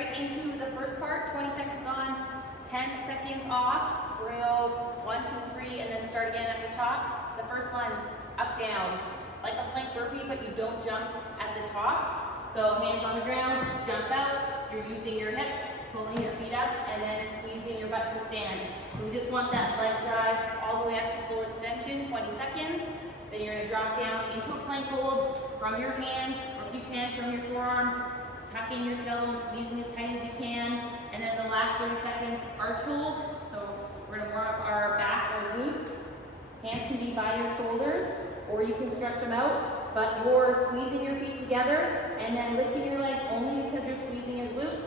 right into the first part, 20 seconds on, 10 seconds off. We're gonna go 1, 2, 3, and then start again at the top. The first one, up downs, like a plank burpee, but you don't jump at the top. So hands on the ground, jump out, you're using your hips, pulling your feet up, and then squeezing your butt to stand. So we just want that leg drive all the way up to full extension, 20 seconds. Then you're gonna drop down into a plank hold from your hands, or if you can, from your forearms, tucking your tailbone, squeezing as tight as you can. And then the last 30 seconds, arch hold. So we're gonna warm up our back or glutes. Hands can be by your shoulders, or you can stretch them out, but you're squeezing your feet together and then lifting your legs only because you're squeezing your glutes,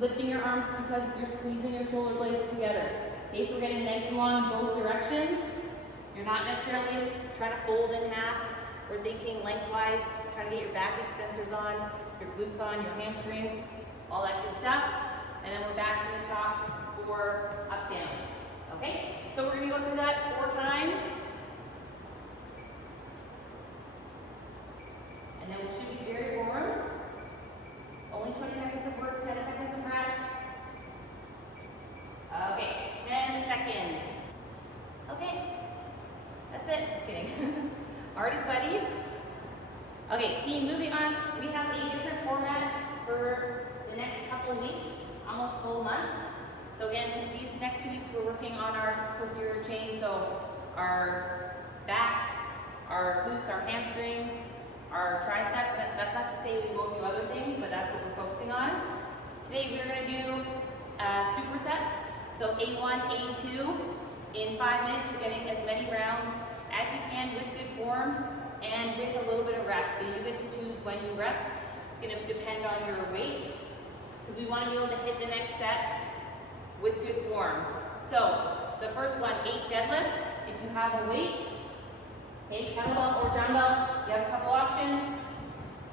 lifting your arms because you're squeezing your shoulder blades together. Okay, so we're getting nice and long in both directions. You're not necessarily trying to fold in half. We're thinking lengthwise, trying to get your back extensors on, your glutes on, your hamstrings, all that good stuff. And then we're back to the top for up downs. Okay, so we're gonna go through that 4 times. And then we should be very warm. Only 20 seconds of work, 10 seconds of rest. Okay, 10 seconds. Okay, that's it, just kidding. Already sweaty. Okay, team, moving on. We have a different format for the next couple of weeks, almost full month. So again, these next 2 weeks we're working on our posterior chain, so our back, our glutes, our hamstrings, our triceps. That's not to say we won't do other things, but that's what we're focusing on. Today we're going to do supersets. So A1, A2. In 5 minutes you're getting as many rounds as you can with good form and with a little bit of rest. So you get to choose when you rest. It's going to depend on your weights, because we want to be able to hit the next set with good form. So the first one, 8 deadlifts. If you have a weight, okay, kettlebell or dumbbell, you have a couple options.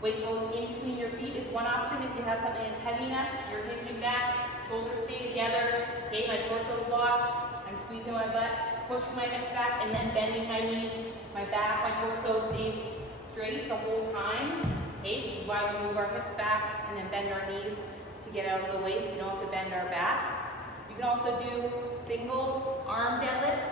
Weight goes in between your feet is one option. If you have something that's heavy enough, you're hinging back, shoulders stay together. Okay, my torso's locked. I'm squeezing my butt, pushing my hips back, and then bending my knees. My back, my torso stays straight the whole time. Okay, which is why we move our hips back and then bend our knees to get out of the way so we don't have to bend our back. You can also do single arm deadlifts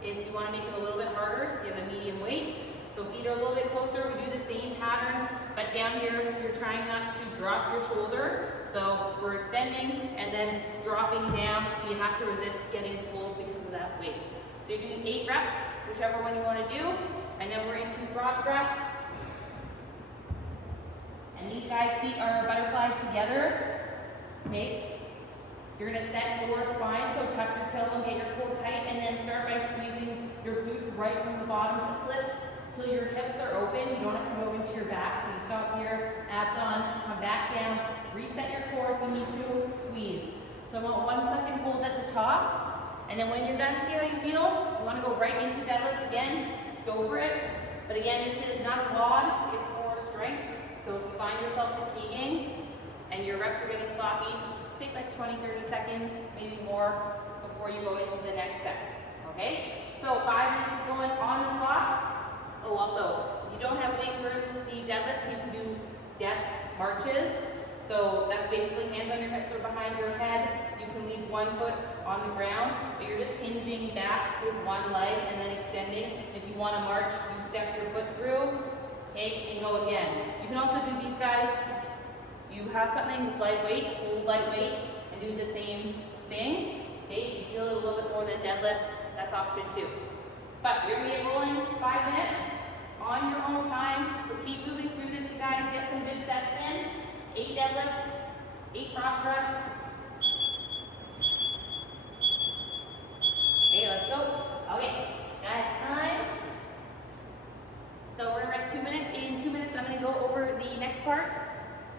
if you want to make it a little bit harder, if you have a medium weight. So feet are a little bit closer, we do the same pattern, but down here you're trying not to drop your shoulder. So we're extending and then dropping down, so you have to resist getting pulled because of that weight. So you're doing 8 reps, whichever one you want to do, and then we're into broad press. And these guys' feet are butterflied together. Okay. You're going to set your spine, so tuck your tailbone, get your core tight, and then start by squeezing your glutes right from the bottom. Just lift till your hips are open. You don't have to go into your back, so you stop here, abs on, come back down, reset your core if you need to, squeeze. So I want 1 second hold at the top, and then when you're done, see how you feel. If you want to go right into deadlifts again, go for it. But again, this is not a WOD, it's for strength. So if you find yourself fatiguing and your reps are getting sloppy, take like 20, 30 seconds, maybe more, before you go into the next set, okay? So 5 minutes is going on the clock. Oh, also, if you don't have weight for the deadlifts, you can do death marches. So that's basically hands on your hips or behind your head. You can leave 1 foot on the ground, but you're just hinging back with 1 leg and then extending. If you want to march, you step your foot through, okay, and go again. You can also do these guys. You have something with lightweight, hold lightweight, and do the same thing. Okay, if you feel it a little bit more than deadlifts, that's option 2. But we're gonna get rolling 5 minutes on your own time. So keep moving through this, you guys. Get some good sets in. 8 deadlifts, 8 front press. Okay, let's go. Okay, guys, time. So we're gonna rest 2 minutes. In 2 minutes, I'm gonna go over the next part.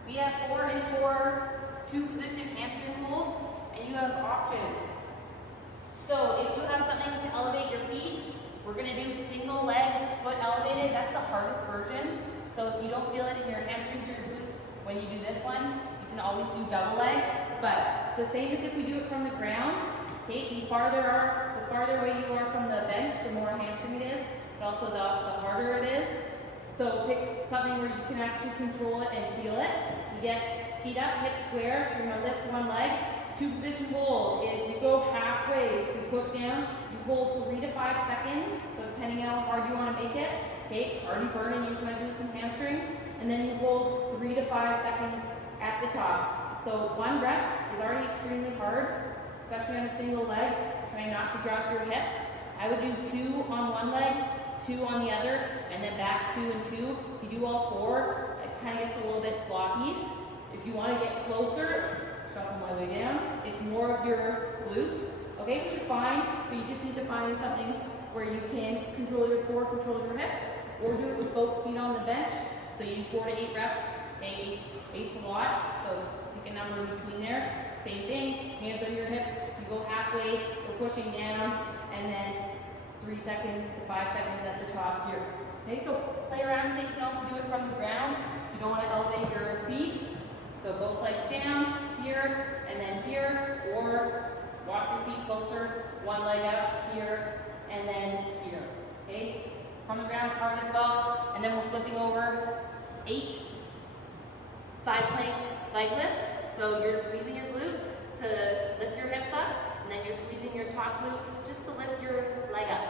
We have 4 and 4, 2 position hamstring holds, and you have options. So if you have something to elevate your feet, we're going to do single leg foot elevated. That's the hardest version. So if you don't feel it in your hamstrings or your glutes when you do this one, you can always do double leg. But it's the same as if we do it from the ground. Okay, the farther away you are from the bench, the more hamstring it is, but also the harder it is. So pick something where you can actually control it and feel it. You get feet up, hips square. You're gonna lift one leg. 2 position hold is you go halfway, you push down, you hold 3 to 5 seconds. So depending on how hard you want to make it, okay, it's already burning, you're trying to do some hamstrings, and then you hold 3 to 5 seconds at the top. So 1 rep is already extremely hard, especially on a single leg. Try not to drop your hips. I would do 2 on one leg, 2 on the other, and then back 2 and 2. If you do all 4, it kind of gets a little bit sloppy. If you want to get closer, shuffle my way down. It's more of your glutes, okay, which is fine, but you just need to find something where you can control your core, control your hips, or do it with both feet on the bench. So you do 4 to 8 reps, okay, 8's a lot, so pick a number in between there. Same thing, hands on your hips, you go halfway, we're pushing down, and then 3 seconds to 5 seconds at the top here. Okay, so play around with it. You can also do it from the ground. You don't want to elevate your feet. So both legs down, here, and then here, or walk your feet closer, one leg out here, and then here, okay? From the ground is hard as well, and then we're flipping over 8 side plank leg lifts. So you're squeezing your glutes to lift your hips up, and then you're squeezing your top glute just to lift your leg up.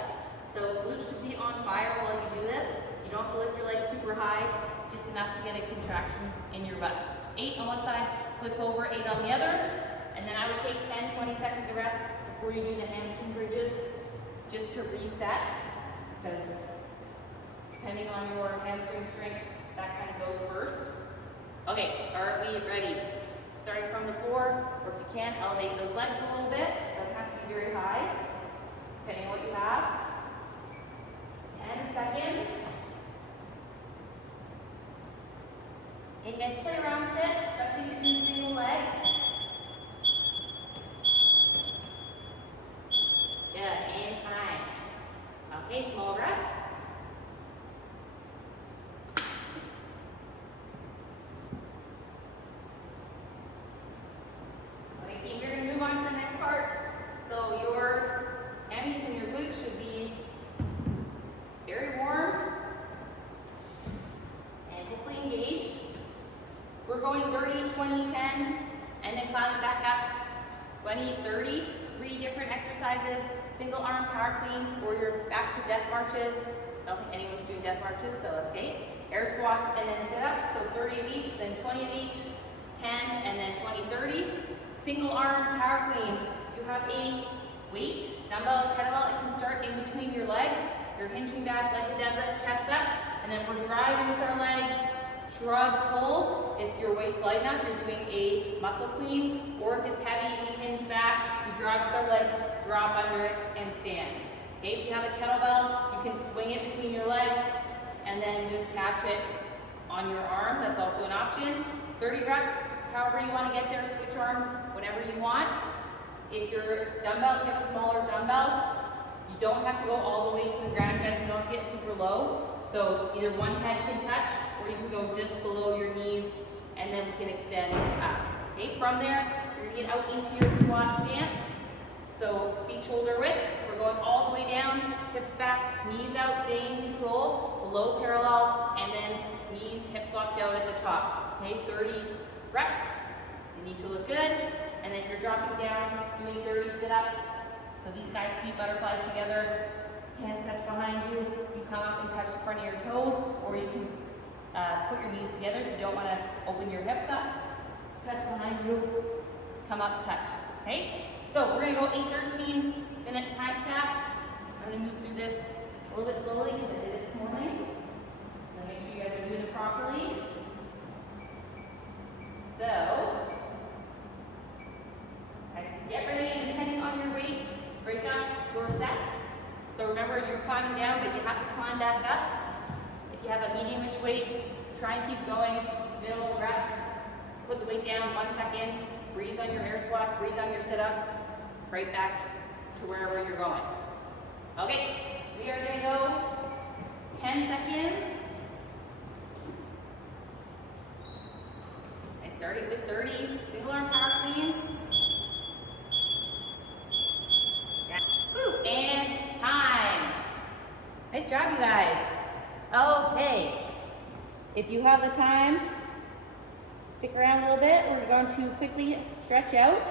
So glutes should be on fire while you do this. You don't have to lift your legs super high, just enough to get a contraction in your butt. 8 on one side, flip over, 8 on the other, and then I would take 10, 20 seconds of rest before you do the hamstring bridges, just to reset, because depending on your hamstring strength, that kind of goes first. Okay, are we ready? Starting from the floor, or if you can, elevate those legs a little bit. Doesn't have to be very high, depending on what you have. 10 seconds. And you guys play around with it, especially if you're doing a single leg. Good, and time. Okay, small rest. Okay, team, you're gonna move on to the next part. So your hammies and your glutes should be very warm and hopefully engaged. We're going 30, 20, 10, and then climbing back up 20, 30. 3 different exercises, single arm power cleans, or you're back to death marches. I don't think anyone's doing death marches, so that's okay. Air squats and then sit-ups, so 30 of each, then 20 of each, 10, and then 20, 30. Single arm power clean. If you have a weight, dumbbell, kettlebell, it can start in between your legs. You're hinging back like a deadlift, chest up, and then we're driving with our legs. Shrug, pull. If your weight's light enough, you're doing a muscle clean, or if it's heavy, we hinge back, we drive with our legs, drop under it, and stand. Okay, if you have a kettlebell, you can swing it between your legs, and then just catch it on your arm. That's also an option. 30 reps, however you want to get there, switch arms whenever you want. If your dumbbell, if you have a smaller dumbbell, you don't have to go all the way to the ground, guys. You don't have to get super low. So either one head can touch, or you can go just below your knees, and then we can extend up. Okay, from there, you're gonna get out into your squat stance. So feet shoulder width, we're going all the way down, hips back, knees out, staying in control, below parallel, and then knees, hips locked out at the top. Okay, 30 reps, you need to look good, and then you're dropping down, doing 30 sit-ups. So these guys, feet butterfly together, hands touch behind you, you come up and touch the front of your toes, or you can put your knees together if you don't want to open your hips up. Touch behind you, come up, touch. Okay? So we're going to go 8-13 minute time tap. I'm going to move through this a little bit slowly because I did it this morning. So make sure you guys are doing it properly. So, guys, get ready, and depending on your weight, break up your sets. So remember, you're climbing down, but you have to climb back up. If you have a medium-ish weight, try and keep going. Middle rest. Put the weight down 1 second. Breathe on your air squats. Breathe on your sit-ups. Right back to wherever you're going. Okay, we are going to go 10 seconds. I started with 30 single arm power cleans. Woo, and time. Nice job, you guys. Okay, if you have the time, Stick around a little bit. We're going to quickly stretch out.